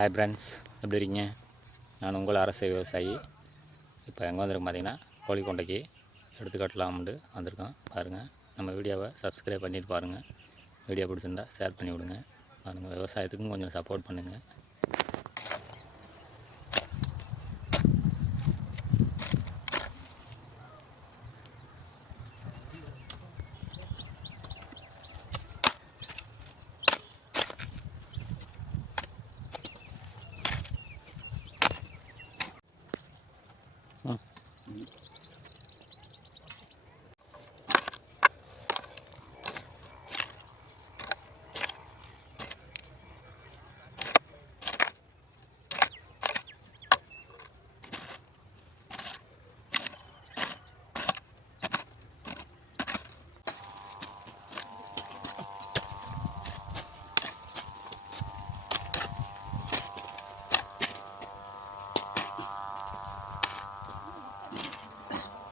Hi friends, எப்படி இருக்கீங்க? நான் உங்கள் அரசு விவசாயி. இப்போ எங்கே வந்திருக்கோம் பார்த்தீங்கன்னா, கோழிக்கொண்டைக்கு எடுத்துக்காட்டலாம்னு வந்திருக்கோம். பாருங்கள், நம்ம வீடியோவை சப்ஸ்கிரைப் பண்ணிட்டு பாருங்கள். வீடியோ பிடிச்சிருந்தா ஷேர் பண்ணி விடுங்க. பாருங்கள், விவசாயத்துக்கும் கொஞ்சம் சப்போர்ட் பண்ணுங்கள்.